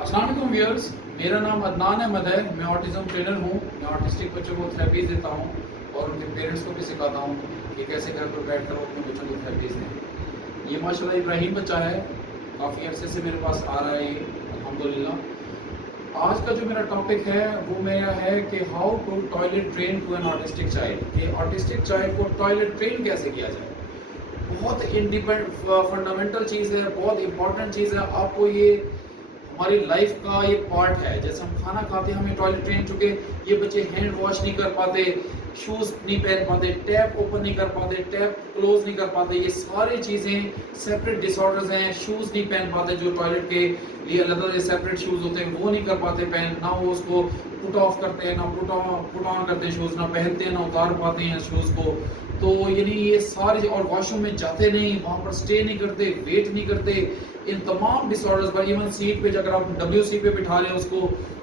अस्सलाम वालेकुम व्यूअर्स, मेरा नाम अदनान अहमद है। मैं ऑटिज़म ट्रेनर हूँ। मैं ऑटिस्टिक बच्चों को थेरेपीज़ देता हूँ और उनके पेरेंट्स को भी सिखाता हूँ कि कैसे घर पर बैठ कर वो अपने बच्चों को थेरेपीज़ दें। ये माशाल्लाह इब्राहिम बच्चा है, काफ़ी अरसे से मेरे पास आ रहा है ये, अल्हम्दुलिल्लाह। आज का जो मेरा टॉपिक है वो मेरा है कि how to toilet train to an autistic child, कि ऑटिस्टिक चाइल्ड को टॉयलेट ट्रेन कैसे किया जाए। बहुत इंडिपेंडेंट फंडामेंटल चीज़ है, बहुत इंपॉर्टेंट चीज़ है। आपको ये हमारी लाइफ का ये पार्ट है। जैसे हम खाना खाते हैं, हमें टॉयलेट ट्रेन, चुके ये बच्चे हैंड वॉश नहीं कर पाते, शूज़ नहीं पहन पाते, टैप ओपन नहीं कर पाते, टैप क्लोज नहीं कर पाते, ये सारी चीज़ें सेपरेट डिसऑर्डर्स हैं। शूज़ नहीं पहन पाते, जो टॉयलेट के लिए अलग सेपरेट शूज़ होते हैं वो नहीं कर पाते पहन, ना वो उसको पुट ऑफ करते हैं, ना पुट ऑन करते हैं शूज़, ना पहनते हैं, ना उतार पाते हैं शूज़ को। तो यानी ये सारे, और वॉशरूम में जाते नहीं, वहाँ पर स्टे नहीं करते, वेट नहीं करते, इन तमाम डिसऑर्डर्स पर। इवन सीट पे अगर आप WC पे बिठा रहे हैं उसको,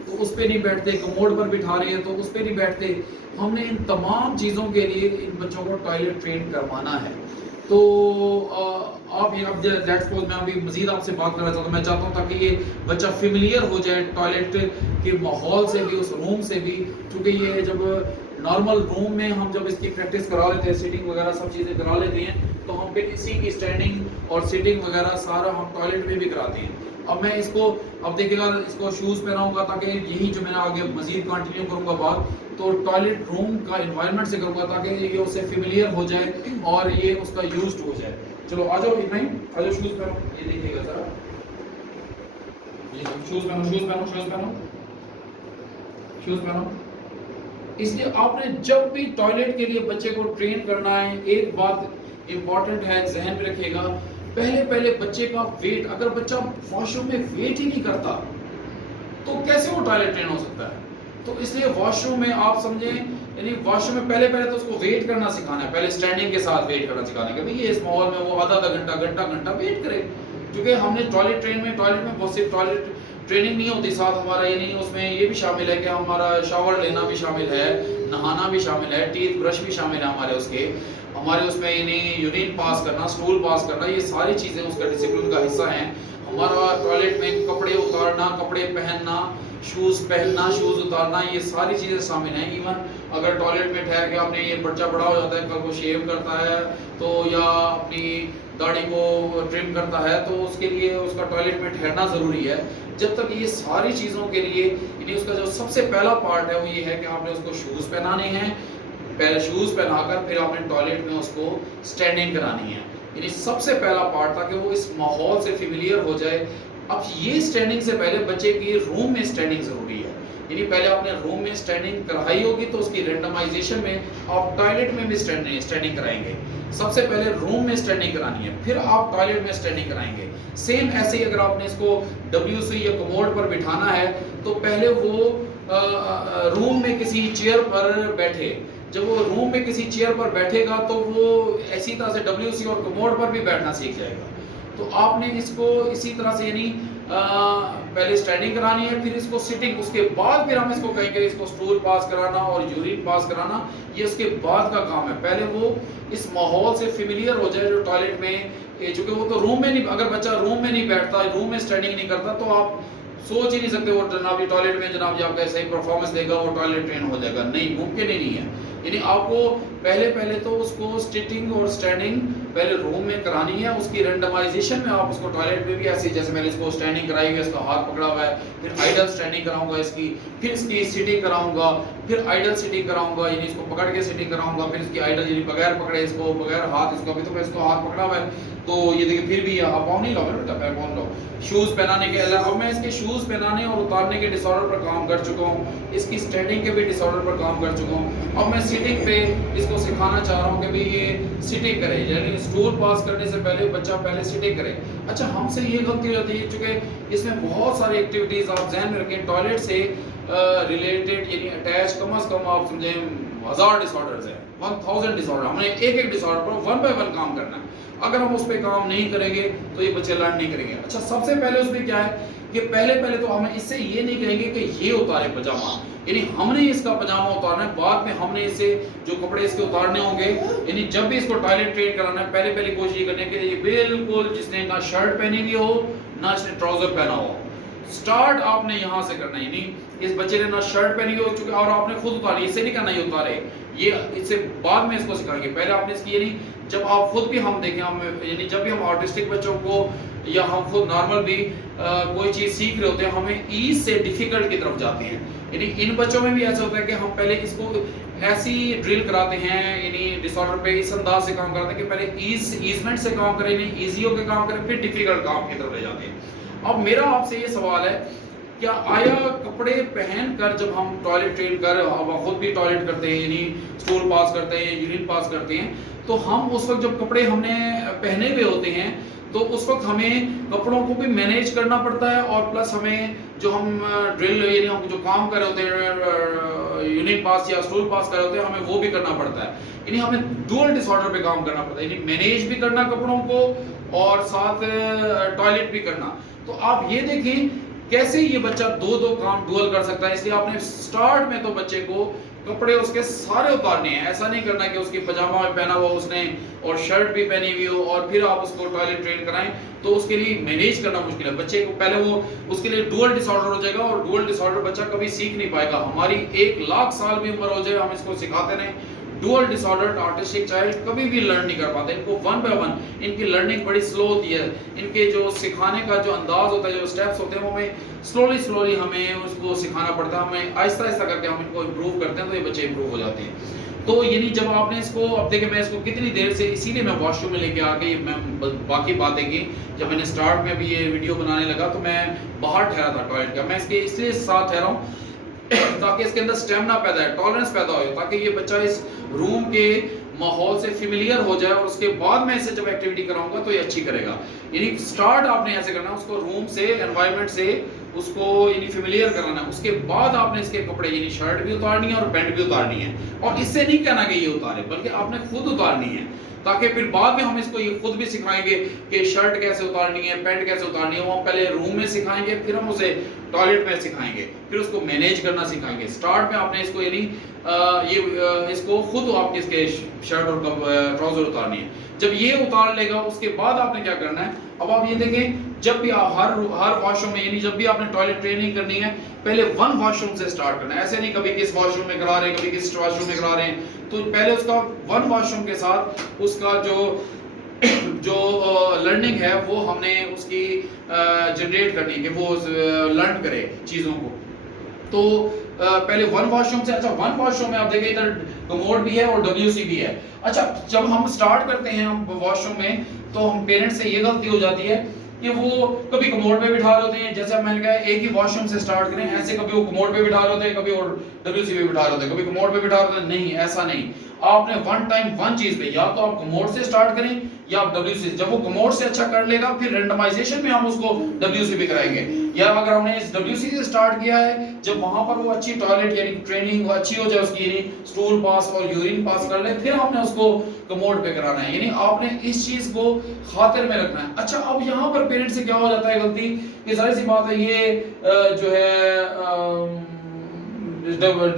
तो उस पर नहीं बैठते, कमोड पर बिठा रहे हैं तो उस पर नहीं बैठते। हमने इन तमाम चीज़ों के लिए इन बच्चों को टॉयलेट ट्रेन करवाना है। तो आप ये, अब लेट्स सपोज मैं अभी मजीद आपसे बात करना चाहता हूँ। मैं चाहता हूँ ताकि ये बच्चा फेमिलियर हो जाए टॉयलेट के माहौल से भी, उस रूम से भी, क्योंकि ये जब नॉर्मल रूम में हम जब इसकी प्रैक्टिस करा लेते हैं, सिटिंग वगैरह सब चीज़ें करा लेते हैं, तो हम फिर इसी की स्टैंडिंग और सिटिंग वगैरह सारा हम टॉयलेट में भी कराते हैं। अब मैं इसको, अब देखिएगा, इसको शूज़ पहनाऊंगा ताकि यही जो मैंने आगे मजीद कंटिन्यू करूंगा बात, तो टॉयलेट रूम का इन्वायरमेंट से करूंगा ताकि ये उससे फेमिलियर हो जाए और ये उसका यूज्ड हो जाए। चलो आ जाओ इब्राहिम, आ जाओ, शूज़ पहनो, ये देखिएगा ज़रा, ये शूज़ पहनो, शूज़ पहनो, शूज़ पहनो, शूज़ पहनो। इसलिए आपने जब भी टॉयलेट के लिए बच्चे को ट्रेन करना है, एक बात इंपॉर्टेंट है, जहन में रखिएगा, पहले पहले बच्चे का वेट, अगर बच्चा वॉशरूम में वेट ही नहीं करता तो कैसे वो टॉयलेट ट्रेन हो सकता है। तो इसलिए वॉशरूम में आप समझें, यानी वॉशरूम में पहले पहले तो उसको वेट करना सिखाना है, पहले स्टैंडिंग के साथ वेट करना सिखाना है कि भाई ये इस माहौल में वो आधा घंटा घंटा घंटा वेट करे। क्योंकि हमने टॉयलेट में बहुत सिर्फ टॉयलेट ट्रेनिंग नहीं होती, साथ हमारा ये नहीं, उसमें ये भी शामिल है कि हमारा शावर लेना भी शामिल है, नहाना भी शामिल है, टीथ ब्रश भी शामिल है हमारे उसमें, यानी यूरिन पास करना, स्टूल पास करना, ये सारी चीज़ें उसका डिसिप्लिन का हिस्सा हैं। हमारा टॉयलेट में कपड़े उतारना, कपड़े पहनना, शूज़ पहनना, शूज़ उतारना, ये सारी चीज़ें शामिल हैं। इवन अगर टॉयलेट में ठहर के आपने, ये बच्चा बड़ा हो जाता है, कल को शेव करता है तो, या अपनी दाढ़ी को ट्रिम करता है, तो उसके लिए उसका टॉयलेट में ठहरना ज़रूरी है। जब तक ये सारी चीज़ों के लिए, यानी उसका जो सबसे पहला पार्ट है वो ये है कि आपने उसको शूज़ पहनाने हैं, पहले शूज़ पहनाकर फिर आपने टॉयलेट में उसको स्टैंडिंग करानी है। यानी सबसे पहला पार्ट, ताकि वो इस माहौल से फेमिलियर हो जाए। अब ये स्टैंडिंग से पहले बच्चे की रूम में स्टैंडिंग ज़रूरी है, यानी पहले आपने रूम में स्टैंडिंग कराई होगी तो उसकी रैंडमाइजेशन में आप टॉयलेट में भी स्टैंडिंग कराएंगे। सबसे पहले रूम में स्टैंडिंग करानी है, फिर आप टॉयलेट में स्टैंडिंग कराएंगे। सेम ऐसे ही अगर आपने इसको WC या कमोड पर बिठाना है तो पहले वो रूम में किसी चेयर पर बैठे। जब वो रूम में किसी चेयर पर बैठेगा तो वो ऐसी तरह से WC और कमोड पर भी बैठना सीख जाएगा। तो आपने इसको इसी तरह से, यानी पहले स्टैंडिंग करानी है, फिर इसको सिटिंग, उसके बाद फिर हम इसको कहेंगे इसको स्टूल पास कराना और यूरिन पास कराना, ये उसके बाद का काम है। पहले वो इस माहौल से फेमिलियर हो जाए जो टॉयलेट में, चूंकि वो तो रूम में नहीं, अगर बच्चा रूम में नहीं बैठता, रूम में स्टैंडिंग नहीं करता, तो आप सोच ही नहीं सकते वो जनाब टॉयलेट में जनाब आपका सही परफॉर्मेंस देगा, वो टॉयलेट ट्रेन हो जाएगा, नहीं, मुमकिन ही नहीं है। यानी आपको पहले तो उसको सिटिंग और स्टैंडिंग पहले रूम में करानी है, उसकी रैंडमाइजेशन में आप उसको टॉयलेट में भी ऐसे, जैसे मैंने इसको स्टैंडिंग कराई है, इसका हाथ पकड़ा हुआ है, फिर आइडल स्टैंडिंग कराऊंगा इसकी, फिर इसकी सिटिंग कराऊंगा, फिर आइडल सिटिंग कराऊंगा, यानी इसको पकड़ के सिटिंग कराऊंगा, फिर इसकी आइडल, यानी बगैर पकड़े इसको, बगैर हाथ, इसको अभी तो मैं इसको हाथ पकड़ा हुआ है तो ये देखिए, फिर भी आप पाँव नहीं लाओ बेटा, पैर पाँव लाओ। शूज़ पहनाने के अलावा अब मैं इसके शूज़ पहनाने और उतारने के डिसऑर्डर पर काम कर चुका हूँ, इसकी स्टैंडिंग के भी डिसऑर्डर पर काम कर चुका हूँ। अब मैं सिटिंग पे इसको सिखाना चाह रहा हूँ कि भाई ये सिटिंग करे, यानी स्टूल पास करने से पहले बच्चा पहले सिटिंग करे। अच्छा, हमसे ये गलती हो जाती है, चूँकि इसमें बहुत सारी एक्टिविटीज़ आप जहन में रखें टॉयलेट से रिलेटेड, यानी अटैच, कम अज़ कम आप समझें 1000 डिसऑर्डर्स हैं, 1000 डिसऑर्डर, हमने एक एक डिसऑर्डर पर 1 बाय 1 काम करना है। अगर हम उस पर काम नहीं करेंगे तो ये बच्चे लर्न नहीं करेंगे। अच्छा, सबसे पहले उसमें क्या है कि पहले तो हमें इससे ये नहीं कहेंगे कि ये उतारे पजामा, यानी हमने इसका पजामा उतारना है, बाद में हमने इसे जो कपड़े इसके उतारने होंगे, यानी जब भी इसको टॉयलेट ट्रेन कराना है पहले कोशिश करने के लिए बिल्कुल जिसने ना शर्ट पहनी हुई हो ना इसने ट्राउजर पहना हो, स्टार्ट आपने यहाँ से करना है, यानी इस बच्चे ने ना शर्ट पहनी हो चुकी और आपने खुद उतारी, इससे नहीं करना ये उतारे, ये इससे बाद में इसको सिखाएंगे। पहले आपने इसकी यानी जब आप खुद भी हम देखें, हम यानी जब भी हम ऑटिस्टिक बच्चों को या हम खुद नॉर्मल भी कोई चीज़ सीख रहे होते हैं, हमें ईज से डिफिकल्ट की तरफ जाते हैं। यानी इन बच्चों में भी ऐसा होता है कि हम पहले इसको ऐसी ड्रिल कराते हैं, यानी डिसऑर्डर पे इस अंदाज से काम कराते हैं कि पहले ईजमेंट से काम करें, यानी ईजी होकर काम करें, फिर डिफिकल्ट काम की तरफ ले जाते हैं। अब मेरा आपसे ये सवाल है, क्या आया कपड़े पहनकर जब हम टॉयलेट ट्रेन कर, हम खुद भी टॉयलेट करते हैं, यानी स्टूल पास करते हैं, यूरिन पास करते हैं, तो हम उस वक्त जब कपड़े हमने पहने हुए होते हैं तो उस वक्त हमें कपड़ों को भी मैनेज करना पड़ता है और प्लस हमें जो हम ड्रिल यानी हम जो काम कर रहे होते हैं, यूरिन पास या स्टूल पास कर रहे होते हैं, हमें वो भी करना पड़ता है। यानी हमें डुअल डिसऑर्डर पे काम करना पड़ता है, यानी मैनेज भी करना कपड़ों को और साथ टॉयलेट भी करना। तो आप ये देखें कैसे ये बच्चा दो काम डुअल कर सकता है। इसलिए आपने स्टार्ट में तो बच्चे को कपड़े उसके सारे उतारने हैं, ऐसा नहीं करना कि उसकी पजामा में पहना हुआ उसने और शर्ट भी पहनी हुई हो और फिर आप उसको टॉयलेट ट्रेन कराएं, तो उसके लिए मैनेज करना मुश्किल है। बच्चे को पहले वो उसके लिए डुअल डिसऑर्डर हो जाएगा और डुअल डिसऑर्डर बच्चा कभी सीख नहीं पाएगा। हमारी 1,00,000 साल भी उम्र हो जाए, हम इसको सिखाते रहें, डुअल डिसऑर्डर ऑटिस्टिक चाइल्ड कभी भी लर्न नहीं कर पाते। इनको वन बाय वन इनकी लर्निंग बड़ी स्लो होती है, इनके जो सिखाने का जो अंदाज होता है, जो स्टेप्स होते हैं, वो हमें स्लोली हमें उसको सिखाना पड़ता है। हमें आहिस्ता आहिस्ता करके हम इनको इम्प्रूव करते हैं, तो ये बच्चे इम्प्रूव हो जाते हैं। तो यानी जब आपने इसको, अब देखिए मैं इसको कितनी देर से, इसीलिए मैं वॉशरूम में लेके आके मैं बाकी बातें की। जब मैंने स्टार्ट में भी ये वीडियो बनाने लगा तो मैं बाहर ठहरा था टॉयलेट का, मैं इसके इसलिए साथ ठहरा हूँ ताकि इसके अंदर स्टेमिना पैदा है, टॉलरेंस पैदा हो, ताकि ये बच्चा इस रूम के माहौल से फेमिलियर हो जाए और उसके बाद मैं इसे जब एक्टिविटी कराऊंगा तो ये अच्छी करेगा। यानी स्टार्ट आपने ऐसे करना है, उसको रूम से, एनवायरनमेंट से उसको यानी फेमिलियर कराना है। उसके बाद आपने इसके कपड़े यानी शर्ट भी उतारनी है और पैंट भी उतारनी है, और इससे नहीं कहना कि ये उतारे, बल्कि आपने खुद उतारनी है, ताकि फिर बाद में हम इसको ये खुद भी सिखाएंगे कि शर्ट कैसे उतारनी है, पैंट कैसे उतारनी है। वो हम पहले रूम में सिखाएंगे, फिर हम उसे टॉयलेट में सिखाएंगे, फिर उसको मैनेज करना सिखाएंगे। स्टार्ट में आपने इसको यानी इसको खुद आपके इसके शर्ट और ट्राउजर उतारनी है। जब ये उतार लेगा उसके बाद आपने क्या करना है, अब आप ये देखें, जब भी आप हर वॉशरूम में, यानी जब भी आपने टॉयलेट ट्रेनिंग करनी है, पहले वन वॉशरूम से स्टार्ट करना है। ऐसे नहीं कभी किस वॉशरूम में करा रहे हैं, कभी किस वॉशरूम में करा रहे हैं, तो पहले उसका वन वॉशरूम के साथ उसका जो लर्निंग है वो हमने उसकी जनरेट करनी है कि वो लर्न करे चीज़ों को। तो पहले वन वॉशरूम से, अच्छा वन वॉशरूम में आप देखिए इधर कमोड भी है और WC भी है। अच्छा जब हम स्टार्ट करते हैं हम वॉशरूम में, तो हम पेरेंट्स से ये गलती हो जाती है कि वो कभी कमोड पे बिठा रहे होते हैं, जैसे मैंने कहा एक ही वॉशरूम से स्टार्ट करें, ऐसे कभी वो कमोड पे बिठा रहे होते हैं, कभी और WC पे बिठा रहे होते हैं, कभी कमोड पे बिठा रहे होते हैं। नहीं, ऐसा नहीं, आपने वन टाइम वन चीज पे, या तो आप कमोड से स्टार्ट करें या आप WC। जब वो कमोड से अच्छा कर लेगा, फिर रेंडमाइजेशन में हम उसको WC पे कराएंगे। या अगर हमने इस WC से स्टार्ट किया है, जब वहां पर वो अच्छी टॉयलेट यानी ट्रेनिंग अच्छी हो जाए उसकी, यानी स्टूल पास और यूरिन पास कर ले, फिर हमने उसको कमोड पे कराना है। यानी आपने इस चीज को खातिर में रखना है। अच्छा अब यहाँ पर पेरेंट्स से क्या हो जाता है गलती, कि जाहिर सी बात है ये जो है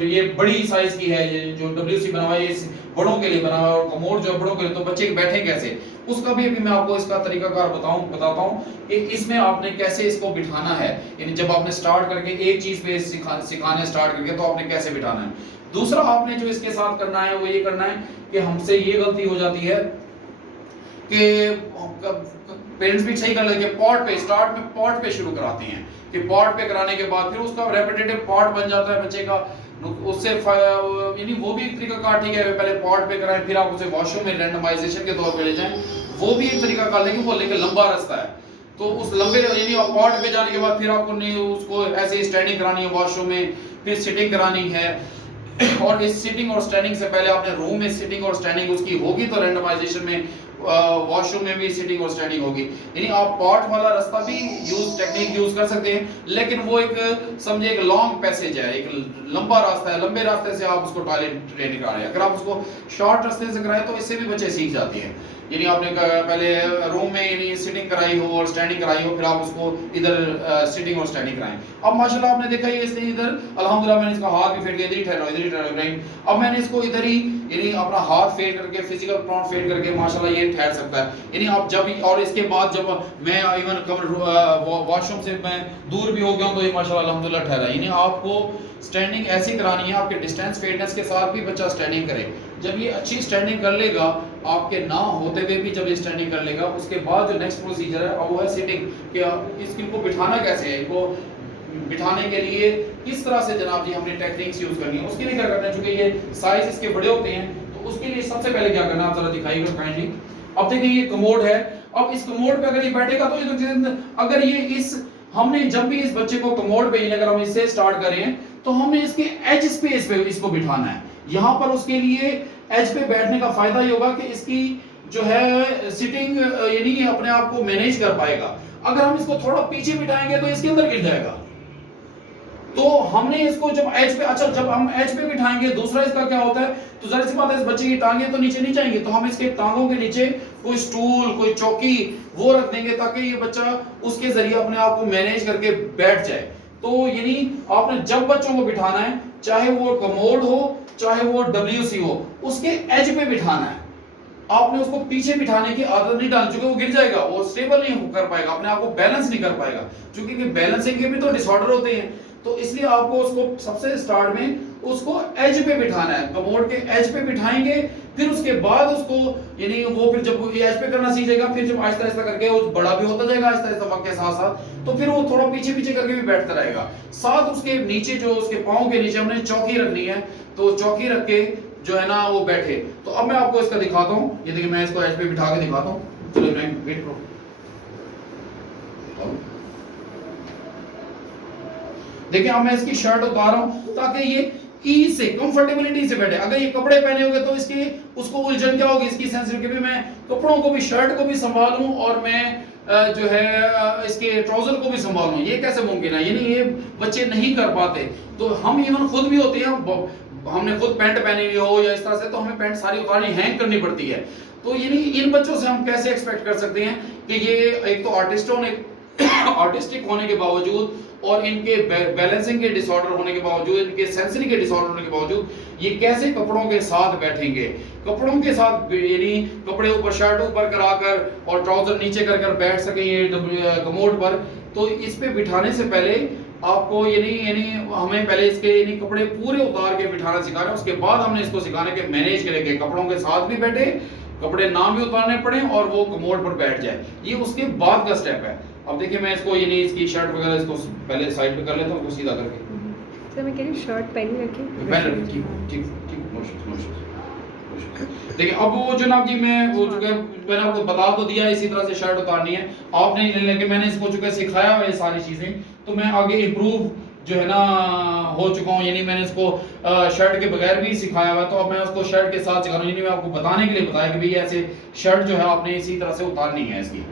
ये बड़ी साइज की है, ये जो WC बना हुआ है ये बड़ों के लिए बना हुआ है, और कमोड जो बड़ों के लिए, तो बच्चे बैठे कैसे, उसका भी अभी मैं आपको इसका तरीकाकार बताता हूँ कि इसमें आपने कैसे इसको बिठाना है। यानी जब आपने स्टार्ट करके एक चीज पे सिखाने स्टार्ट करके, तो आपने कैसे बिठाना है। दूसरा आपने जो इसके साथ करना है वो ये करना है कि हमसे ये गलती हो जाती है कि पेरेंट्स भी सही कर लेते हैं, पॉट पे स्टार्ट में पॉट पे शुरू कराते हैं कि पॉट पे कराने के बाद फिर उसका रेपिटेटिव पॉट बन जाता है बच्चे का, उससे यानी वो भी एक तरीका कार ठीक है, पहले पॉट पे कराएं फिर आप उसे वॉशरूम में रेंडमाइजेशन के तौर पे ले जाएं, वो भी एक तरीका कार, लेकिन वो लेके लंबा रास्ता है। तो उस लंबे यानी पॉट पे जाने के बाद फिर आपको नहीं उसको ऐसे स्टैंडिंग करानी है वॉशरूम में, फिर सिटिंग करानी है, और इस सिटिंग और स्टैंडिंग से पहले आपने रूम में सिटिंग और स्टैंडिंग उसकी होगी, तो रेंडमाइजेशन में वॉशरूम में भी सिटिंग और स्टैंडिंग होगी। यानी आप पॉट वाला रास्ता भी टेक्निक यूज कर सकते हैं, लेकिन वो एक समझे एक लॉन्ग पैसेज है, एक लंबा रास्ता है, लंबे रास्ते से आप उसको टॉयलेट ट्रेनिंग करा रहे हैं। अगर आप उसको शॉर्ट रास्ते से कराएं तो इससे भी बच्चे सीख जाते हैं। यानी आपने पहले रूम में यानी सिटिंग कराई हो और स्टैंडिंग कराई हो, फिर आप उसको इधर सिटिंग और स्टैंडिंग कराएं। अब माशाल्लाह आपने देखा ये इसने इधर अल्हम्दुलिल्लाह मैंने इसका हाथ भी फेर के इधर ही ठहरा, इधर ही ठहरा इब्राहिम। अब मैंने इसको इधर ही यानी अपना हाथ फेर करके फिजिकल प्रॉम्प्ट फेर करके माशाल्लाह ये ठहर सकता है। यानी आप जब और इसके बाद जब मैं इवन वॉशरूम से मैं दूर भी हो गया हूं तो ये माशाल्लाह अल्हम्दुलिल्लाह ठहरा। यानी आपको स्टैंडिंग ऐसी करानी है, आपके डिस्टेंस फिटनेस के साथ भी बच्चा स्टैंडिंग करे। जब ये अच्छी स्टैंडिंग कर लेगा, आपके ना होते हुए भी जब ये स्टैंडिंग कर लेगा, उसके बाद जो नेक्स्ट प्रोसीजर है वो है सिटिंग। कि इसको बिठाना कैसे है, इनको बिठाने के लिए किस तरह से जनाब जी हमने टेक्निक्स यूज करनी है। उसके लिए क्या करना है, चूंकि ये साइज इसके बड़े होते हैं तो उसके लिए सबसे पहले क्या करना है आप जरा दिखाइएगा काइंडली। अब देखिए ये कमोड है, अब इस कमोड पे अगर ये बैठेगा तो ये अगर ये इस हमने जब भी इस बच्चे को कमोड पे अगर हम इससे स्टार्ट करें तो हमने इसके एज स्पेस पे इसको बिठाना है। यहां पर उसके लिए एज पे बैठने का फायदा ये होगा कि इसकी जो है सिटिंग यानी अपने आप को मैनेज कर पाएगा। अगर हम इसको थोड़ा पीछे बिठाएंगे तो इसके अंदर गिर जाएगा। तो हमने इसको जब एज पे, अच्छा जब हम एज पे बिठाएंगे, दूसरा इसका क्या होता है, तो जरा सी बात है इस बच्चे की टांगे तो नीचे नहीं जाएंगे, तो हम इसके टांगों के नीचे कोई स्टूल कोई चौकी वो रख देंगे ताकि ये बच्चा उसके जरिए अपने आप को मैनेज करके बैठ जाए। तो यानी आपने जब बच्चों को बिठाना है, चाहे वो कमोड हो चाहे वो WC हो, उसके एज पे बिठाना है। आपने उसको पीछे बिठाने की आदत नहीं डालनी, क्योंकि वो गिर जाएगा, वो स्टेबल नहीं कर पाएगा, अपने आप को बैलेंस नहीं कर पाएगा, क्योंकि बैलेंसिंग के भी तो डिसऑर्डर होते हैं। तो इसलिए आपको उसको सबसे स्टार्ट में उसको एज पे बिठाना है, कमोड के एज पे बिठाएंगे, फिर उसके बाद उसको यानी वो फिर जब ये एज पे करना सीख जाएगा, फिर जब आहिस्ता आहिस्ता करके वो बड़ा भी होता जाएगा आहिस्ता आहिस्ता वक्त के साथ साथ, तो फिर वो थोड़ा पीछे पीछे करके भी बैठता रहेगा। साथ उसके नीचे जो उसके पाँव के नीचे हमने चौकी रखनी है, तो चौकी रख के जो है ना वो बैठे। तो अब मैं आपको इसका दिखाता हूँ, ये देखिए मैं इसको एज पे बिठा के दिखाता हूँ। चलो वेट करो, देखिए अब मैं इसकी शर्ट उतार रहा हूं ताकि ये ईज से कंफर्टेबिलिटी से बैठे। अगर ये कपड़े पहने होंगे तो इसकी उसको उलझन क्या होगी, इसकी सेंसिटिव भी मैं कपड़ों को भी शर्ट को भी संभालूं और मैं जो है इसके ट्राउजर को भी संभालूं, ये कैसे मुमकिन है, यानी ये बच्चे नहीं कर पाते। तो हम इवन खुद भी होते हैं, हमने खुद पैंट पहनी हुई हो या इस तरह से, तो हमें पैंट सारी उतारनी हैंग करनी पड़ती है। तो यानी इन बच्चों से हम कैसे एक्सपेक्ट कर सकते हैं कि ये एक तो आर्टिस्टिक होने के बावजूद और इनके बैलेंसिंग के डिसऑर्डर होने के बावजूद, इनके सेंसरी के डिसऑर्डर होने के बावजूद ये कैसे कपड़ों के साथ बैठेंगे। कपड़ों के साथ यानी कपड़े ऊपर शर्ट ऊपर कराकर और ट्राउजर नीचे कर बैठ सके ये कमोड पर। तो इस पे बिठाने से पहले आपको यानी हमें पहले इसके यानी कपड़े पूरे उतार के बिठाना सिखाना है, उसके बाद हमने इसको सिखाना कि मैनेज करेंगे, कपड़ों के साथ भी बैठे, कपड़े ना भी उतारने पड़े और वो कमोड पर बैठ जाए। ये उसके बाद का स्टेप है। अब देखिए मैं इसको यानी इसकी शर्ट वगैरह इसको पहले साइड पे कर लेता हूँ, सीधा करके। सर मैं कह रही हूँ शर्ट पहन रखी, पहन रखी, ठीक देखिए अब वो जनाब जी मैं वो चुके मैंने आपको बता तो दिया इसी तरह से शर्ट उतारनी है आपने, लेकिन मैंने इसको चुके सिखाया हुआ ये सारी चीजें, तो मैं आगे इम्प्रूव जो है ना हो चुका हूँ। यानी मैंने इसको शर्ट के बगैर भी सिखाया हुआ, तो अब मैं उसको शर्ट के साथ सिखा रहा हूँ। यानी मैं आपको बताने के लिए बताया कि भाई ऐसे शर्ट जो है आपने इसी तरह से उतारनी है इसकी।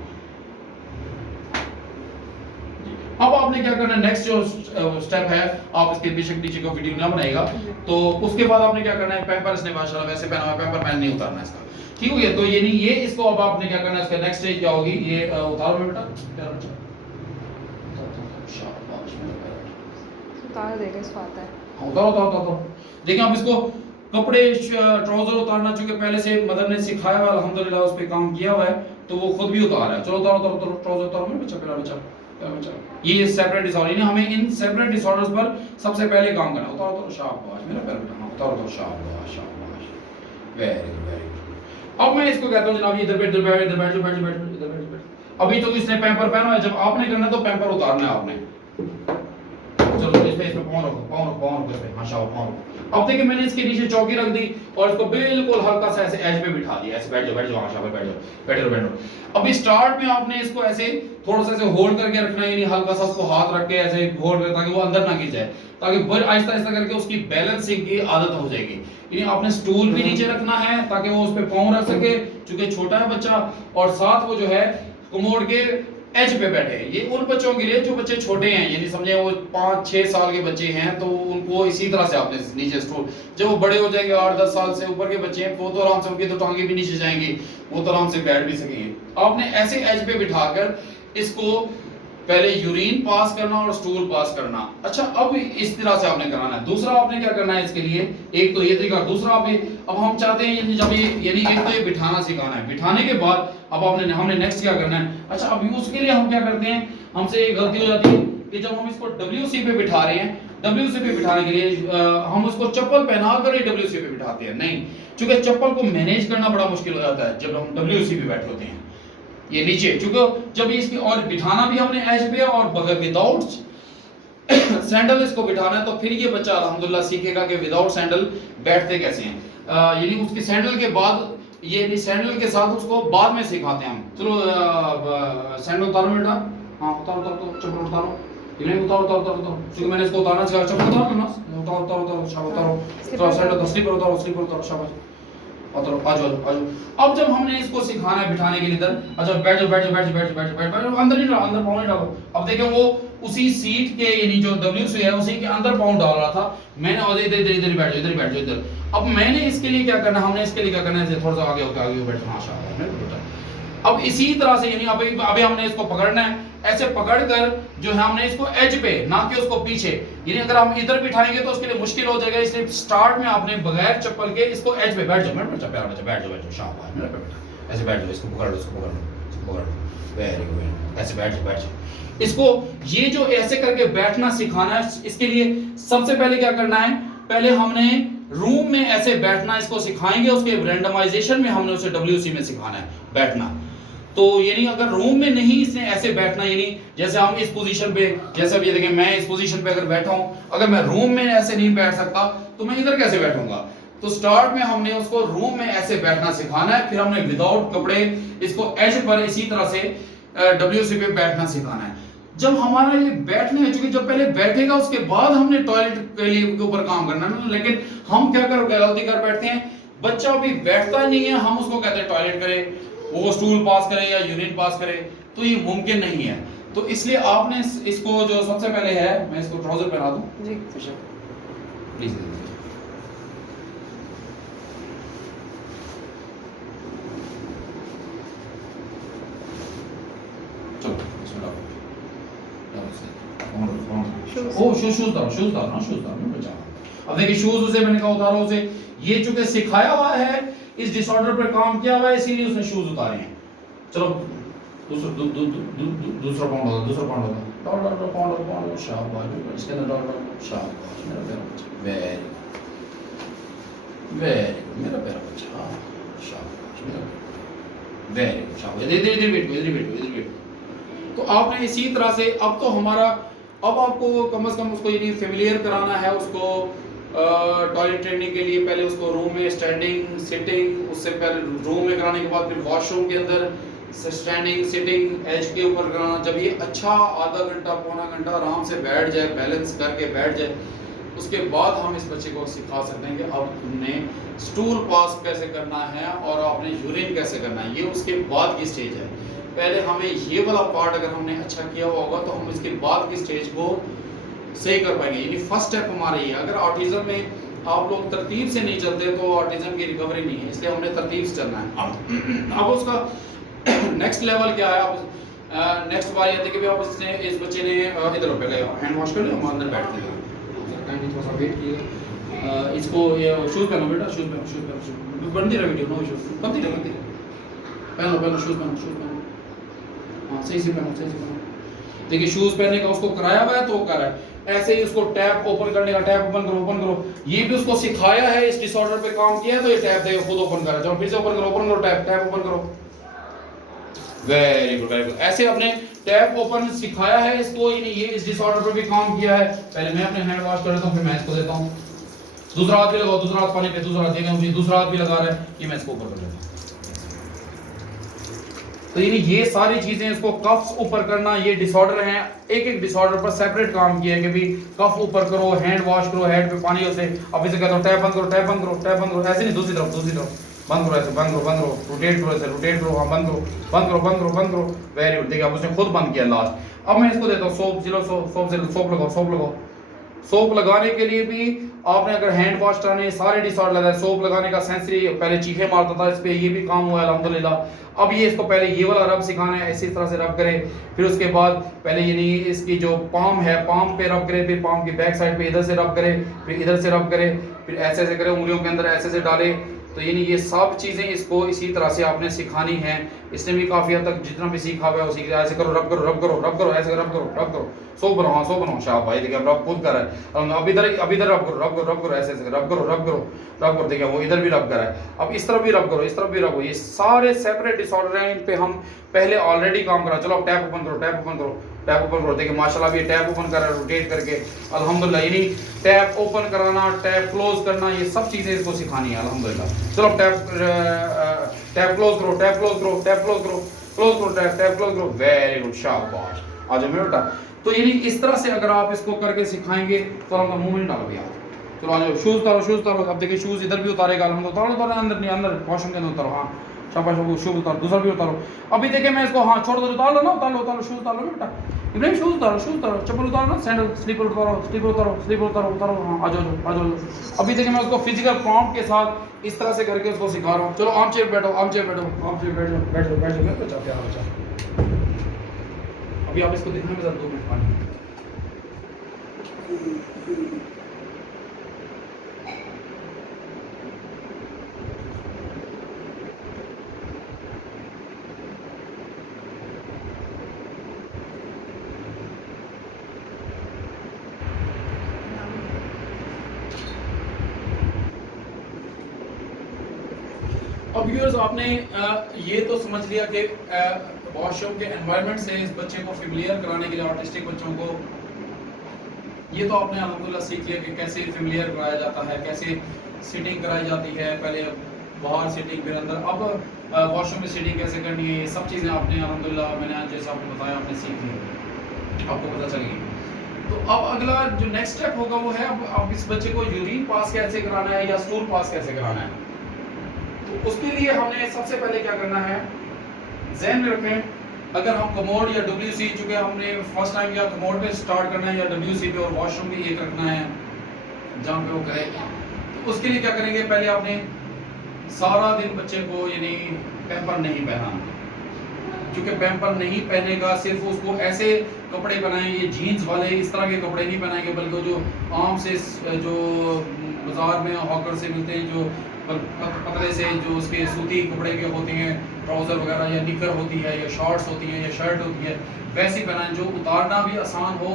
अब आपने क्या करना है, नेक्स्ट जो स्टेप है, आप इसके बेशक नीचे को वीडियो ना बनाएगा, तो उसके बाद आपने क्या करना है, पैम्पर इसने माशाल्लाह वैसे पहना हुआ है, पैम्पर पहन नहीं उतारना इसका, ठीक हो गया। तो यानी ये इसको अब आपने क्या करना है, इसका नेक्स्ट स्टेज क्या होगी, ये उतारो बेटा, प्यारा बच्चा शाबाश मेरा प्यारा, उतार देगा इसको आता है। हाँ उतारो। देखिए आप इसको कपड़े ट्राउजर उतारना चूंकि पहले से मदर ने सिखाया हुआ, अल्हम्दुलिल्लाह उस पर काम किया हुआ है, तो वो खुद भी उतार रहा है। चलो उतारो ट्राउजर उतारो मेरा बच्चा, प्यारा बच्चा। ये सेपरेट डिसऑर्डर, हमें इन सेपरेट डिसऑर्डर्स पर सबसे पहले काम करना। उतारो शाबाश मेरा प्यारा बेटा, उतारो शाबाश, वेरी गुड। अब मैं इसको कहता हूं जनाब इधर बैठ। अभी तो इसने पैम्पर पहना है, जब आपने करना तो पैम्पर उतारना है आपने। चलो इसमें पाँव रखो इसमें, हाँ शाबाश पाँव रखो। अब देखिए मैंने इसके नीचे चौकी रख दी और इसको बिल्कुल हल्का सा ऐसे एज पे बिठा दिया, ऐसे बैठ जाओ हाँ शाबाश बैठ जाओ। अभी स्टार्ट में आपने इसको ऐसे थोड़ा सा ऐसे होल्ड करके रखना है, यानी हल्का सा उसको हाथ रख के ऐसे होल्ड करके, ताकि वो अंदर ना गिर जाए, ताकि आहिस्ता आहिस्ता करके उसकी बैलेंसिंग की आदत हो जाएगी। यानी आपने स्टूल भी नीचे रखना है ताकि वो उस पर पाँव रख सके, चूंकि छोटा है बच्चा, और साथ वो जो है कमोड के एज पे बैठे हैं। ये उन बच्चों के लिए जो बच्चे छोटे हैं, यानी समझे वो 5-6 साल के बच्चे हैं, तो उनको इसी तरह से आपने नीचे स्टूल, जब वो बड़े हो जाएंगे 8-10 साल से ऊपर के बच्चे हैं, वो तो आराम से, उनकी तो टांगे भी नीचे जाएंगी, वो तो आराम से बैठ भी सकेंगे। आपने ऐसे एज पे बिठाकर इसको पहले यूरिन पास करना और स्टूल पास करना। अच्छा, अब इस तरह से आपने कराना है। दूसरा आपने क्या करना है इसके लिए, एक तो ये तरीका, दूसरा अब हम चाहते हैं जब ये, यानी एक तो ये बिठाना सिखाना है, बिठाने के बाद अब हमने नेक्स्ट क्या करना है। अच्छा, अब उसके लिए हम क्या करते हैं, हमसे एक गलती हो जाती है कि जब हम इसको WC पे बिठा रहे हैं, WC पे बिठाने के लिए हम उसको चप्पल पहना कर ही WC पे बिठाते हैं। नहीं, क्योंकि चप्पल को मैनेज करना बड़ा मुश्किल हो जाता है जब हम WC पे बैठे होते हैं। ये नीचे, क्योंकि जब इसकी और बिठाना भी हमने एज पे और बगैर विदाउट सैंडल इसको बिठाना है, तो फिर ये बच्चा अल्हम्दुलिल्लाह सीखेगा कि विदाउट सैंडल बैठते कैसे हैं। यानी उसकी सैंडल के बाद, ये नहीं सैंडल के साथ उसको बाद में सिखाते हैं हम। चलो सैंडल उतारो बेटा, हाँ उतारो उतारो, चप्पल उतारो, ये उतारो उतारो उतारो उतारो, क्योंकि मैंने इसको उतारना सिखाया। चप्पल उतारो ना, उतारो उतारो उतारो, शाबाश उतारो, सैंडल स्लीपर उतारो, स्लीपर उतारो, शाबाश उतारो, आ जाओ आ जाओ। अब जब हमने इसको सिखाना है बिठाने के लिए इधर, अच्छा बैठ जाओ बैठ जाओ बैठ जाओ बैठ जाओ बैठ जाओ बैठ जाओ, अंदर नहीं डालो, अंदर पाँव नहीं डालो। अब देखिए वो उसी सीट के, यानी जो WC है उसी के अंदर पाँव डाल रहा था, मैंने और इधर इधर इधर बैठ जाओ, इधर बैठ जाओ इधर। अब मैंने इसके लिए क्या करना, हमने इसके लिए क्या करना है, थोड़ा सा आगे होकर आगे बैठना, माशाल्लाह। अब इसी तरह से, यानी अभी हमने इसको पकड़ना है, ऐसे पकड़कर जो है हमने इसको एज पे, ना कि उसको पीछे, यानी अगर हम इधर बिठाएंगे तो उसके लिए मुश्किल हो जाएगा। इसलिए स्टार्ट में आपने बगैर चप्पल के इसको एज पे बैठ जाओ, बच्चा प्यारा बच्चा बैठ जाओ शाबाश मेरा बेटा, ऐसे बैठ जाओ, इसको पकड़ लो, इसको पकड़ लो, इसको पकड़ लो, वेरी गुड, ऐसे बैठ जाओ। इसको ये जो ऐसे करके बैठना सिखाना है, इसके लिए सबसे पहले क्या करना है, पहले हमने रूम में ऐसे बैठना इसको सिखाएंगे, उसके रैंडमाइजेशन में हमने उसे WC में सिखाना है बैठना। तो यानी अगर रूम में नहीं इसने ऐसे बैठना, यानी जैसे हम इस पोजीशन पे, जैसे अब ये देखें मैं इस पोजीशन पे अगर बैठा हूं, अगर मैं रूम में ऐसे नहीं बैठ सकता तो मैं इधर कैसे बैठूंगा। तो स्टार्ट में हमने उसको रूम में ऐसे बैठना सिखाना है, फिर हमने विदाउट कपड़े इसको एज पर इसी तरह से WC पे बैठना सिखाना है। जब हमारा ये बैठने है, चूंकि जब पहले बैठेगा उसके बाद हमने टॉयलेट के लिए के ऊपर काम करना है, लेकिन हम क्या गलती कर बैठते हैं, बच्चा अभी बैठता नहीं है, हम उसको कहते हैं टॉयलेट करे, वो स्टूल पास करे या यूरिन पास करे, तो ये मुमकिन नहीं है। तो इसलिए आपने इसको जो सबसे पहले है, मैं इसको ट्राउजर पहना दूं जी प्लीज। शूज डालो बच्चा। अब देखिए शूज उसे मैंने कहा उतारो उसे, ये चूंकि सिखाया हुआ है, इस डिसऑर्डर पर काम किया हुआ है, इसीलिए उसने शूज उतारे हैं। चलो दूसरा पाउंड होगा, दूसरा पाउंड होगा, पाउंड शाबाश, इसके अंदर डाल शाबाश मेरा प्यारा बच्चा, वेरी मेरा प्यारा बच्चा, शाबाश मेरा वेरी शाबाश, इधर बैठो। तो आपने इसी तरह से, अब तो हमारा, अब आपको कम से कम उसको यानी फेमिलियर कराना है उसको टॉयलेट ट्रेनिंग के लिए। पहले उसको रूम में स्टैंडिंग सिटिंग, उससे पहले रूम में कराने के बाद फिर वॉशरूम के अंदर स्टैंडिंग सिटिंग एज के ऊपर कराना। जब ये अच्छा आधा घंटा पौना घंटा आराम से बैठ जाए, बैलेंस करके बैठ जाए, उसके बाद हम इस बच्चे को सिखा सकते हैं कि अब तुमने स्टूल पास कैसे करना है और आपने यूरिन कैसे करना है। ये उसके बाद की स्टेज है। पहले हमें ये वाला पार्ट अगर हमने अच्छा किया हुआ होगा तो हम इसके बाद की स्टेज को सही कर पाएंगे। यानी फर्स्ट स्टेप हमारा ये है। अगर ऑटिज्म में आप लोग तरतीब से नहीं चलते तो ऑटिज्म की रिकवरी नहीं है, इसलिए हमने तरतीब से चलना है। अब उसका नेक्स्ट लेवल क्या है, अब नेक्स्ट बार ये देखिए आप इस बच्चे ने इधर पहले हैंड वॉश कर लिया, हम अंदर बैठते हैं, थोड़ा सा वेट किया, इसको ये शूज़ पहनो बेटा, शूज़ पहनो, बनती रहे वीडियो, नो इशू, बनती रहे, पहनो शूज़ पहनो, हाँ सही से पहनो। देखिए शूज़ पहनने का उसको कराया हुआ है तो वो कर रहा है। ऐसे ही उसको टैप ओपन करने का, टैप ओपन करो, ये भी उसको सिखाया है, इस डिसऑर्डर पे काम किया है तो ये टैप देखो खुद ओपन कर रहा है। चलो फिर से ओपन करो, टैप ओपन करो, वेरी गुड। ऐसे अपने टैप ओपन सिखाया है इसको, ये इस डिसऑर्डर पर भी काम किया है। पहले मैं अपने हैंड वॉश कर देता हूँ, फिर मैं इसको देता हूँ, दूसरा हाथ भी लगाओ, दूसरा हाथ पानी पे, दूसरा हाथ देखा मुझे, दूसरा हाथ भी लगा रहा है, ये मैं इसको ऊपर कर लेता हूँ। तो ये सारी चीजें, इसको कफ्स ऊपर करना, ये डिसऑर्डर हैं, एक डिसऑर्डर पर सेपरेट काम किया है कि भाई कफ ऊपर करो, हैंड वॉश करो, हेड पे पानी से, अब इसे कहता हूँ टैप बंद करो, ऐसे नहीं, दूसरी तरफ बंद करो ऐसे, बंद करो, बंद करो, रोटेट करो ऐसे, रोटेट करो, हाँ बंद करो, बंद करो, बंद करो, बंद करो। वेरी गुड, देखिए अब उसने खुद बंद किया लास्ट। अब मैं इसको देता हूँ सोप, जिलो सोप, सोप जिलो, सोप लगाओ, सोप लगाओ। सोप लगाने के लिए भी आपने अगर हैंड वॉश कराने सारे डिसऑर्डर लगा है, सोप लगाने का सेंसरी पहले चीखे मारता था इस पे, ये भी काम हुआ है अल्हम्दुलिल्लाह। अब ये इसको पहले ये वाला रब सिखाना है, इसी तरह से रब करे। फिर उसके बाद पहले यानी इसकी जो पाम है, पाम पे रब करे, फिर पाम की बैक साइड पे इधर से रब करे, फिर इधर से रब करे, फिर ऐसे ऐसे करे, उंगलियों के अंदर ऐसे ऐसे डाले। तो यानी ये सब चीज़ें इसको इसी तरह से आपने सिखानी है। इसने भी काफ़ी हद तक जितना भी सीखा हुआ है उसी ऐसे करो, रब करो, रब करो, रब करो, ऐसे रब करो, रब करो, सो बनाओ, हाँ सो बनाओ। शाह भाई देखिए अब रब खुद कर रहा है। अब इधर रब करो, रब करो, रब करो, ऐसे ऐसे रब करो, रब करो, रब करो। देखिए वो इधर भी रब कर रहा है। अब इस तरफ भी रब करो, इस तरफ भी रब करो। ये सारे सेपरेट डिसऑर्डर हैं, इन पे हम पहले ऑलरेडी काम करा। चलो अब टैप ओपन करो, टैप ओपन करो, टैप ओपन करो। देखिए माशाल्लाह भी टैप ओपन कर रहा है रोटेट करके अल्हम्दुलिल्लाह। यानी टैप ओपन कराना, टैप क्लोज करना, ये सब चीज़ें इसको सिखानी है अल्हम्दुलिल्लाह। चलो अब टैप क्लोज करो, टैप क्लोज करो, टैप क्लोज करो, क्लोज करो, टैप क्लोज करो। वेरी गुड, शाबाश। आ जाओ मेरे बेटा। तो यानी इस तरह से अगर आप इसको करके सिखाएंगे तो आपका मुंह में नहीं डालो भैया। चलो आ जाओ, शूज़ उतारो, शूज़ उतारो। अब देखिए शूज़ इधर भी उतारेगा अल्हम्दुलिल्लाह। उतारो, उतारो, अंदर नहीं, अंदर वॉशरूम के अंदर उतारो। हाँ शाबाश, वो शूज़ उतारो, दूसरा भी उतारो। अभी देखिए मैं इसको, हाँ छोड़ दो, उतार लो ना, उतार लो, उतार लो, शूज़ उतार लो बेटा। इब्राहिम शूज़ उतारो, शूज़ उतारो, चप्पल उतारो ना, सैंडल, स्लीपर उतारो, स्लीपर उतारो, स्लीपर उतारो, उतारो। हाँ आ जाओ, आ जाओ। अभी देखिए मैं उसको फिजिकल प्रॉम्प्ट के साथ इस तरह से करके उसको सिखा रहा हूँ। चलो आर्म चेयर बैठो, आर्म चेयर बैठो, आर्म चेयर बैठ जाओ, बैठ जाओ, बैठ जाओ मेरे बच्चा, प्यारा बच्चा। अभी आप इसको दिखाने में ज़रा 2 मिनट पानी। अब व्यूअर्स आपने ये तो समझ लिया कि वॉशरूम के एनवायरनमेंट से इस बच्चे को फेमिलियर कराने के लिए, ऑटिस्टिक बच्चों को, ये तो आपने अल्हम्दुलिल्लाह सीख लिया कि कैसे फेमिलियर कराया जाता है, कैसे सीटिंग कराई जाती है, पहले बाहर सीटिंग फिर अंदर। अब वॉशरूम में सीटिंग कैसे करनी है, ये सब चीज़ें आपने अल्हम्दुलिल्लाह मैंने जैसा आपको बताया आपने सीख ली, आपको पता चल गई। तो अब अगला जो नेक्स्ट स्टेप होगा वो है अब इस बच्चे को यूरिन पास कैसे कराना है या स्टूल पास कैसे कराना है। तो उसके लिए हमने सबसे पहले क्या करना है, ज़हन में रखें, अगर हम कमोड या WC, चूंकि हमने फर्स्ट टाइम या कमोड पे स्टार्ट करना है या WC पे, और वॉशरूम भी एक रखना है जहाँ पे वो करे, तो उसके लिए क्या करेंगे, पहले आपने सारा दिन बच्चे को यानी पैम्पर नहीं पहनाना। क्योंकि पैम्पर नहीं पहनेगा, सिर्फ उसको ऐसे कपड़े पहनाएं, ये जीन्स वाले इस तरह के कपड़े नहीं पहनाएंगे, बल्कि जो आम से जो बाजार में हॉकर से मिलते हैं, जो पतले से जो उसके सूती कपड़े के होते हैं, ट्राउज़र वगैरह या निकर होती है या शॉर्ट्स होती हैं या शर्ट होती है, वैसी पहनाएं जो उतारना भी आसान हो,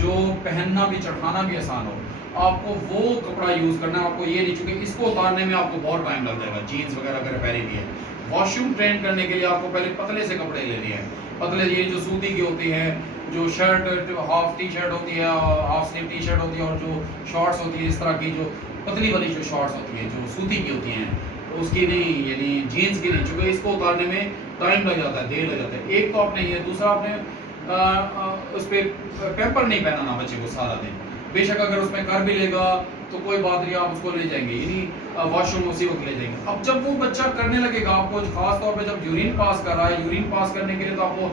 जो पहनना भी चढ़ाना भी आसान हो। आपको वो कपड़ा यूज़ करना है। आपको ये नहीं, चूँकि इसको उतारने में आपको बहुत टाइम लग जाएगा, जीन्स वगैरह अगर पहनी भी है। वॉशरूम ट्रेन करने के लिए आपको पहले पतले से कपड़े लेने हैं, पतले, ये जो सूती की होती है, जो शर्ट हाफ टी शर्ट होती है, हाफ स्लीव टी शर्ट होती है, और जो शॉर्ट्स होती है इस तरह की, जो पतली वाली जो शॉर्ट्स होती है जो सूती की होती हैं, तो उसकी नहीं, यानी जीन्स की नहीं, चूँकि इसको उतारने में टाइम लग जाता है, देर लग जाता है। एक तो आपने ये, दूसरा आपने उस पर पैम्पर नहीं पहनाना बच्चे को सारा दिन। बेशक अगर उसमें कर भी लेगा तो कोई बात नहीं, आप उसको ले जाएंगे, यानी वॉशरूम उसी वक्त ले जाएंगे। अब जब वो बच्चा करने लगेगा, आपको खास तौर पे जब यूरिन पास कर रहा है, यूरिन पास करने के लिए तो आपको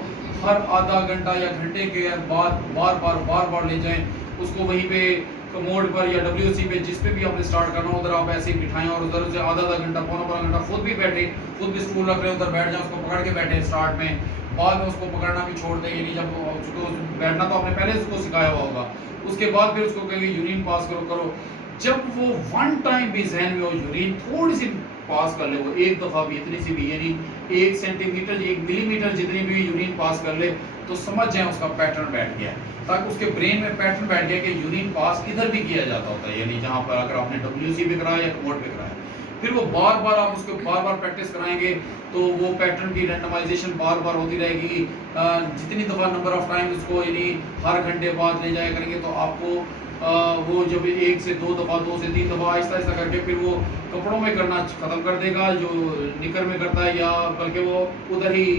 हर आधा घंटा या घंटे के बाद बार बार ले जाएं उसको, वहीं पे कमोड पर या WC पे, जिस पे भी आपने स्टार्ट करना हो, उधर आप ऐसे ही बिठाएं और उधर से आधा घंटा पौना घंटा खुद भी बैठे, खुद भी स्टूल रख रहे उधर बैठ जाए, उसको पकड़ के बैठे स्टार्ट में, बाद में उसको पकड़ना भी छोड़ दें, यानी जब उसको बैठना तो आपने पहले उसको सिखाया हुआ होगा, उसके बाद फिर उसको कहेंगे यूरिन पास करो। जब वो वन टाइम भी जहन में हो, यूरिन थोड़ी सी पास कर ले, वो एक दफ़ा भी, इतनी सी भी, यानी 1 सेंटीमीटर 1 मिलीमीटर जितनी भी यूरिन पास कर ले, तो समझ जाए उसका पैटर्न बैठ गया, ताकि उसके ब्रेन में पैटर्न बैठ गया कि यूरिन पास इधर भी किया जाता होता है, यानी जहाँ पर अगर आपने WC पे कराया या कमोड पे कराया। फिर वो बार आप उसको बार प्रैक्टिस कराएंगे तो वो पैटर्न की रैंडमाइजेशन बार होती रहेगी। जितनी दफ़ा नंबर ऑफ टाइम उसको यानी हर घंटे बाद ले जाया करेंगे, तो आपको वो जब 1 से 2 दफ़ा 2 से 3 दफ़ा आहिस्ता करके फिर वो कपड़ों में करना ख़त्म कर देगा, जो निकर में करता है, या बल्कि वो उधर ही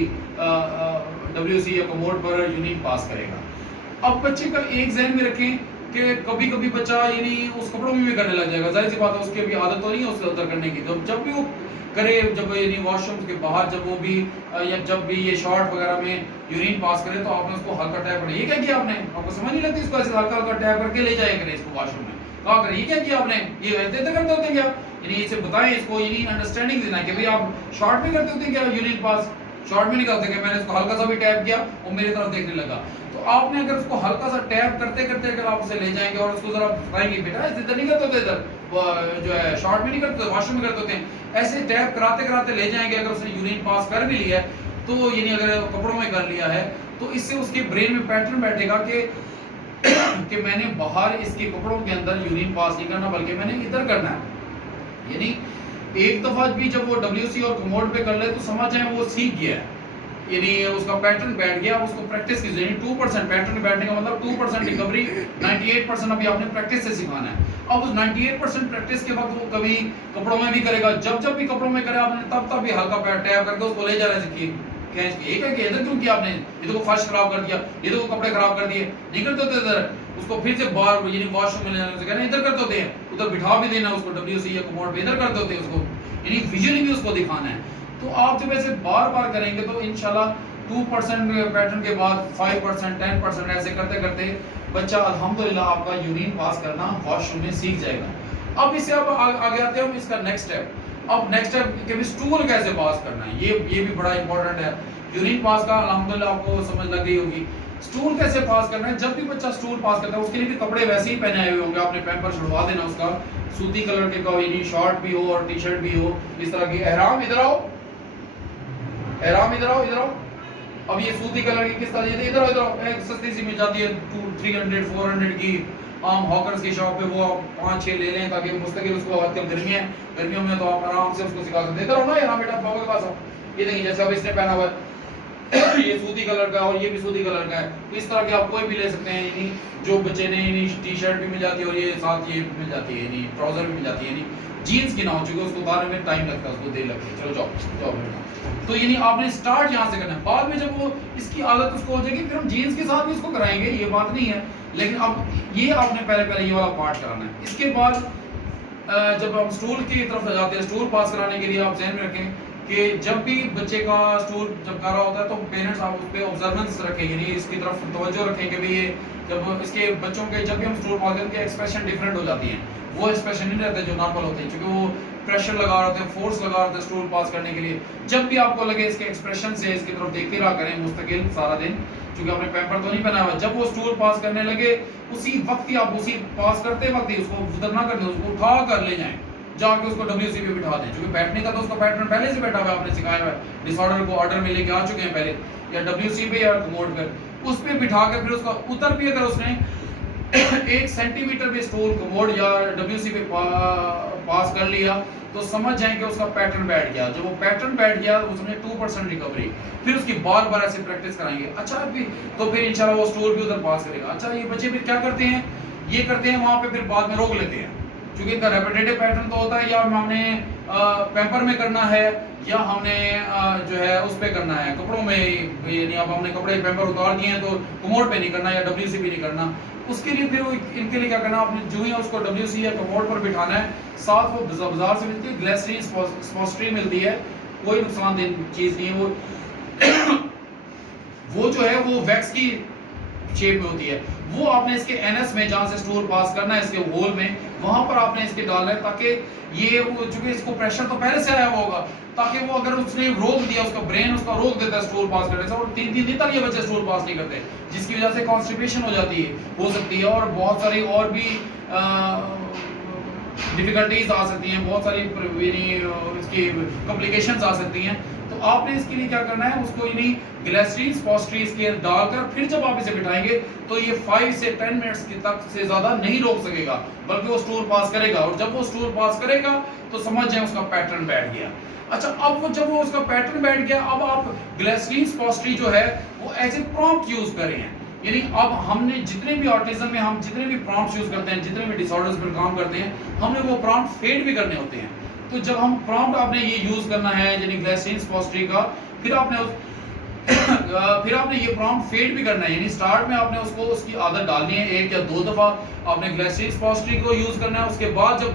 WC या कमोड पर यूरिन पास करेगा। अब बच्चे का एक जहन में रखें कि कभी बच्चा यानी उस कपड़ों में भी करने लग जाएगा, जाहिर सी बात है, उसकी अभी आदत तो नहीं है उससे उधर करने की, तो जब भी वो करे, जब यानी वॉशरूम के बाहर जब वो भी या जब भी ये शॉर्ट वगैरह में यूरिन पास करे तो आपने उसको हल्का टैप करना। ये क्या किया आपने, आपको समझ नहीं लगती, इसको ऐसे हल्का हल्का टैप करके ले जाया करें इसको वॉशरूम में, कहा करें ये क्या किया आपने, ये ऐसे करते होते हैं क्या, यानी इसे बताएं इसको, यानी अंडरस्टैंडिंग देना कि भाई आप शॉर्ट में करते होते हैं क्या यूरिन पास, शॉर्ट में नहीं करते कि मैंने इसको हल्का सा भी टैप किया और मेरी तरफ देखने लगा। तो आपने अगर उसको हल्का सा टैप करते करते अगर आप उसे ले जाएंगे और उसको जरा बताएंगे बेटा इधर नहीं करते होते, इधर जो है शॉर्ट में नहीं करते, वॉशरूम में करते होते हैं, ऐसे टैप कराते कराते ले जाएंगे, अगर उसने यूरिन पास कर भी लिया है तो यानी अगर कपड़ों में कर लिया है तो इससे उसके ब्रेन में पैटर्न बैठेगा कि मैंने बाहर इसके कपड़ों के अंदर यूरिन पास नहीं करना बल्कि मैंने इधर करना है। यानी एक दफा भी जब वो WC और कमोड पे कर ले तो समझ जाए वो सीख गया है, यानी उसका पैटर्न बैठ गया, उसको प्रैक्टिस की यानी 2% पैटर्न बैठने का मतलब 2% रिकवरी, 98% अभी आपने प्रैक्टिस से सिखाना है। अब उस 98% प्रैक्टिस के वक्त वो कभी कपड़ों में भी करेगा, जब जब भी कपड़ों में करे आपने तब भी हल्का टैप करके उसको ले जा रहे सीखिए, एक है कि इधर क्यों किया आपने, ये तो फर्श खराब कर दिया, ये तो कपड़े खराब कर दिए, नहीं करते होते इधर, उसको फिर से बाहर यानी वॉशरूम में ले जाने से कहना इधर करते होते हैं, उधर बिठा भी देना उसको WC या कमोड पे, इधर करते होते हैं उसको, यानी विजुअली भी उसको दिखाना है। तो आप जब ऐसे बार बार करेंगे तो इंशाल्लाह 2% पैटर्न के बाद 5%, 10% ऐसे करते करते बच्चा अल्हम्दुलिल्लाह आपका यूरिन पास करना वॉशरूम में सीख जाएगा। अब इससे अब आगे आते हैं हम इसका नेक्स्ट स्टेप। अब नेक्स्ट स्टेप कि स्टूल कैसे पास करना है, ये भी बड़ा इंपॉर्टेंट है। यूरिन पास का अल्हम्दुलिल्लाह आपको समझ लग गई होगी। स्टूल कैसे पास करना है, जब भी बच्चा स्टूल पास करता है उसके लिए भी कपड़े वैसे ही पहने हुए होंगे, आपने पैम्पर छुड़वा देना उसका, सूती कलर के यानी शॉर्ट भी हो और टी-शर्ट भी हो इस तरह की। एहराम इधर आओ, एहराम इधर आओ, इधर आओ। अब ये सूती कलर की किस तरह, ये इधर आओ, एक सस्ती सी मिल जाती है 300 400 की, आम हॉकर्स की शॉप पे, वो आप 5-6 ले लें ताकि मुस्तकिल उसको, आजकल गर्मियों में तो आप आराम से उसको सिखा सकते हैं। इधर आओ ना, यहाँ बेटा पापा के पास आओ। ये देखिए जैसे अब इसने पहना हुआ है ये सूती कलर का और ये भी सूती कलर का है, तो इस तरह के आप कोई भी ले सकते हैं, यानी जो बच्चे ने टी-शर्ट भी मिल जाती है और ये साथ ये मिल जाती है, यानी ट्राउजर भी मिल जाती है, यानी जीन्स की ना हो चुकी उसको उतारने में टाइम लगता है, उसको देर लगती है। चलो जाओ जाओ। तो यानी आपने स्टार्ट यहाँ से करना है, बाद में जब वो इसकी आदत उसको हो जाएगी फिर हम जीन्स के साथ भी इसको कराएंगे, ये बात नहीं है, लेकिन अब ये आपने पहले ये वाला पार्ट कराना है। इसके बाद जब हम स्टूल की तरफ जाते हैं, स्टूल पास कराने के लिए आप ध्यान में रखें कि जब भी बच्चे का स्टूल जब कर रहा होता है तो पेरेंट्स आप उस पर ऑब्जर्वेंस रखें, यानी इसकी तरफ तवज्जो रखें कि भाई ये जब इसके बच्चों के जब भी हम स्टूल पास करते हैं एक्सप्रेशन डिफरेंट हो जाती हैं, वो एक्सप्रेशन नहीं रहते जो नॉर्मल होते हैं, क्योंकि वो प्रेशर लगा रहे होते हैं, फोर्स लगा रहे होते हैं स्टूल पास करने के लिए। जब भी आपको लगे इसके एक्सप्रेशन से इसकी तरफ देखते रहा करें मुस्तकिल सारा दिन, क्योंकि आपने पैम्पर तो नहीं पहना हुआ, जब वो स्टूल पास करने लगे उसी वक्त ही आप उसी पास करते वक्त ही उसको उधर ना कर दें, उसको उठा कर ले जाएं, जाके उसको WC पे बिठा दें, क्योंकि बैठने का तो उसका पैटर्न पहले से बैठा हुआ है, आपने सिखाया हुआ है, डिसऑर्डर को ऑर्डर में लेके आ चुके हैं पहले, या WC पे या कमोड पे, उस पे बिठा के फिर उसका उतर भी अगर उसने 1 सेंटीमीटर भी स्टूल कमोड या WC पे पास कर लिया तो समझ जाएं कि उसका पैटर्न बैठ गया। जब वो पैटर्न बैठ गया उसमें 2% रिकवरी, फिर उसकी बार बार ऐसे प्रैक्टिस कराएंगे। अच्छा भी तो फिर इंशाल्लाह वो स्टूल भी उधर पास करेगा। अच्छा ये बच्चे फिर क्या करते हैं, ये करते हैं वहाँ पे फिर बाद में रोक लेते हैं, क्योंकि इनका रेपिटेटिव पैटर्न तो होता है, या हमने पेपर में करना है या हमने जो है उस पे करना है कपड़ों में, यानी अब हमने कपड़े पेपर उतार दिए हैं तो कमोड पे नहीं करना या WC पे नहीं करना। उसके लिए फिर इनके लिए क्या करना, आपने जो ही उसको WC या कमोड पर बिठाना है, साथ वो बाजार से मिलती है ग्लिसरीन स्पॉस्ट्री मिलती है, कोई नुकसानदेह चीज़ नहीं है वो वो जो है वो वैक्स की शेप में होती है, वो आपने इसके NS में जहाँ से स्टूल पास करना है इसके होल में, वहां पर आपने इसके डालना है, ताकि ये चूंकि इसको प्रेशर तो पहले से आया हुआ होगा, ताकि वो अगर उसने रोक दिया, उसका ब्रेन उसका रोक देता है स्टूल पास करने से, और 3 दिन तक ये बच्चे स्टूल पास नहीं करते, जिसकी वजह से कॉन्स्टिपेशन हो जाती है, हो सकती है, और बहुत सारी और भी डिफिकल्टीज आ सकती हैं, बहुत सारी इसकी कॉम्प्लिकेशंस आ सकती हैं। तो आपने इसके लिए क्या करना है, उसको यानी ग्लिसरीन स्पॉस्ट्री इसके डालकर फिर जब आप इसे बिठाएंगे तो ये 5 से 10 मिनट्स तक से ज्यादा नहीं रोक सकेगा, बल्कि वो स्टूल पास करेगा, और जब वो स्टूल पास करेगा तो समझ जाए उसका पैटर्न बैठ गया। अच्छा, अब वो जब वो उसका पैटर्न बैठ गया, अब आप ग्लिसरीन स्पॉस्ट्री जो है वो एज ए प्रॉम्प्ट यूज करें, यानी अब हमने जितने भी ऑटिज्म में हम जितने भी प्रॉम्प्ट यूज करते हैं, जितने भी डिसऑर्डर्स पर काम करते हैं, हमने वो प्रॉम्प्ट फेड भी करने होते हैं। तो जब हम प्रॉम्प्ट आपने ये यूज करना है यानी ग्लिसरीन स्पॉस्ट्री का, फिर आपने ये प्रॉम्प्ट फेड भी करना है, यानी स्टार्ट में आपने उसको उसकी आदत डालनी है, 1 या 2 दफा आपने ग्लिसरीन स्पॉस्ट्री को यूज करना है। उसके बाद जब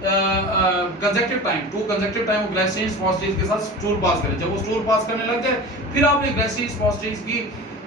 कंसेक्टिव टाइम, 2 कंसेक्टिव टाइम वो ग्लाइसिन स्पॉस्टीज के साथ स्टूल पास करें। जब वो स्टूल पास करने लग जाए फिर आपने ग्लाइसिन स्पॉस्टीज की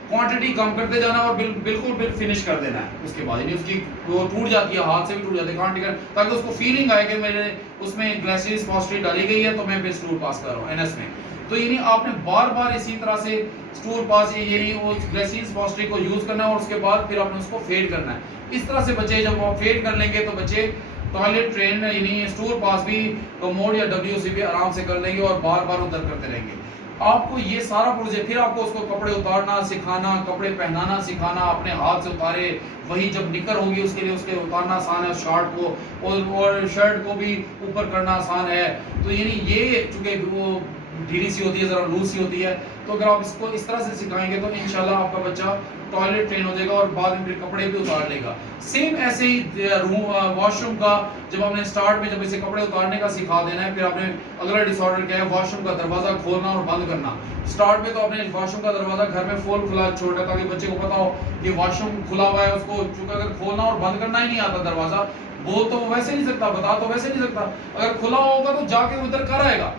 क्वांटिटी कम करते जाना और बिल्कुल फिनिश कर देना है। उसके बाद यानी उसकी वो टूट जाती है, हाथ से भी टूट जाती है, कांट ताकि उसको फीलिंग आए कि मेरे उसमें ग्लाइसिन स्पॉस्टीज डाली गई है तो मैं भी स्टूल पास कर रहा हूँ एनएस में। तो यानी आपने बार बार इसी तरह से स्टूल पास यानी वो ग्लाइसिन स्पॉस्टीज को यूज करना है और उसके बाद फिर आपने उसको फेड करना है। इस तरह से बच्चे जब आप फेड कर लेंगे तो बच्चे टॉयलेट ट्रेन यानी स्टूल पास भी कमोड या डब्ल्यूसी भी आराम से कर लेंगे और बार बार उधर करते रहेंगे। आपको ये सारा प्रोजेक्ट फिर आपको उसको कपड़े उतारना सिखाना, कपड़े पहनाना सिखाना, अपने हाथ से उतारे, वही जब निकर होगी उसके लिए उसके उतारना आसान है, शर्ट को और शर्ट को भी ऊपर करना आसान है। तो यानी ये चूंकि वो ढीली सी होती है, जरा लूज सी होती है, तो अगर आप इसको इस तरह से सिखाएंगे तो इंशाल्लाह आपका बच्चा टॉयलेट ट्रेन हो जाएगा और बाद में फिर कपड़े भी उतार लेगा। सेम ऐसे ही वॉशरूम का जब आपने स्टार्ट में जब इसे कपड़े उतारने का सिखा देना है, फिर आपने अगला डिसऑर्डर क्या है, वॉशरूम का दरवाजा खोलना और बंद करना। स्टार्ट में तो आपने वॉशरूम का दरवाजा घर में फुल खुला छोड़ा ताकि बच्चे को पता हो कि वॉशरूम खुला हुआ है, उसको चूंकि अगर खोलना और बंद करना ही नहीं आता दरवाजा, बोल तो वैसे नहीं सकता, बता तो वैसे नहीं सकता, अगर खुला होगा तो जाके उधर कर आएगा,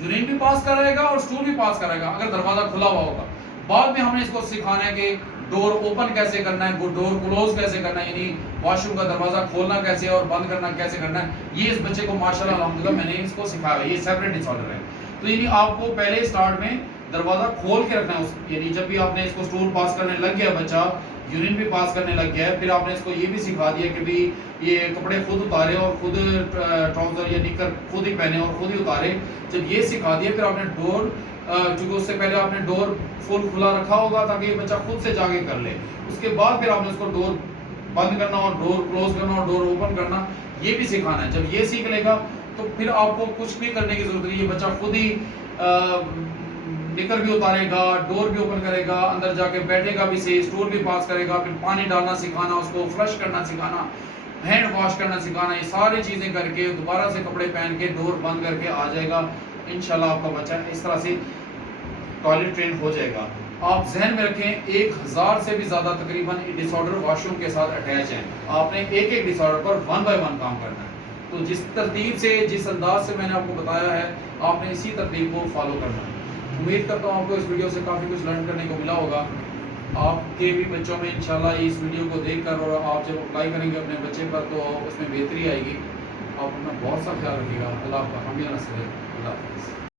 यूरिन भी पास कराएगा और स्टूल भी पास कराएगा अगर दरवाजा खुला हुआ होगा। बाद में हमने इसको सिखाना है कि डोर ओपन कैसे करना है, डोर क्लोज कैसे करना है, यानी वॉशरूम का दरवाजा खोलना कैसे और बंद करना कैसे करना है। ये इस बच्चे को माशाल्लाह अल्हम्दुलिल्लाह मैंने इसको सिखाया है। ये सेपरेट डिसऑर्डर है। तो यानी आपको पहले स्टार्ट में दरवाजा खोल के रखना है, यानी जब भी आपने इसको स्टूल पास करने लग गया बच्चा, यूरिन भी पास करने लग गया है, फिर आपने इसको ये भी सिखा दिया कि भी ये कपड़े खुद उतारे और खुद ट्राउजर या निकर खुद ही पहने और खुद ही उतारे। जब ये सिखा दिया फिर आपने डोर क्योंकि उससे पहले आपने डोर फुल खुला रखा होगा ताकि ये बच्चा खुद से जाके कर ले। उसके बाद फिर आपने उसको डोर बंद करना और डोर क्लोज करना और डोर ओपन करना ये भी सिखाना है। जब ये सीख लेगा तो फिर आपको कुछ भी करने की जरूरत नहीं, ये बच्चा खुद ही निकर भी उतारेगा, डोर भी ओपन करेगा, अंदर जाके बैठेगा भी सही, स्टूल भी पास करेगा, फिर पानी डालना सिखाना, उसको फ्लश करना सिखाना, हैंड वॉश करना सिखाना, ये सारी चीज़ें करके दोबारा से कपड़े पहन के डोर बंद करके आ जाएगा। इंशाल्लाह आपका बच्चा इस तरह से टॉयलेट ट्रेन हो जाएगा। आप जहन में रखें 1000 से भी ज़्यादा तकरीबन डिसऑर्डर वॉशरूम के साथ अटैच हैं। आपने एक एक डिसऑर्डर पर 1 बाय 1 काम करना है। तो जिस तरतीब से जिस अंदाज से मैंने आपको बताया है आपने इसी तरतीब को फॉलो करना है। उम्मीद करता हूँ आपको इस वीडियो से काफ़ी कुछ लर्न करने को मिला होगा। आपके भी बच्चों में इंशाल्लाह इस वीडियो को देखकर और आप जब अप्लाई करेंगे अपने बच्चे पर तो उसमें बेहतरी आएगी। आप अपना बहुत सा ख्याल रखिएगा। अल्लाह आपका हमें नसीब। अल्लाह हाफ़िज़।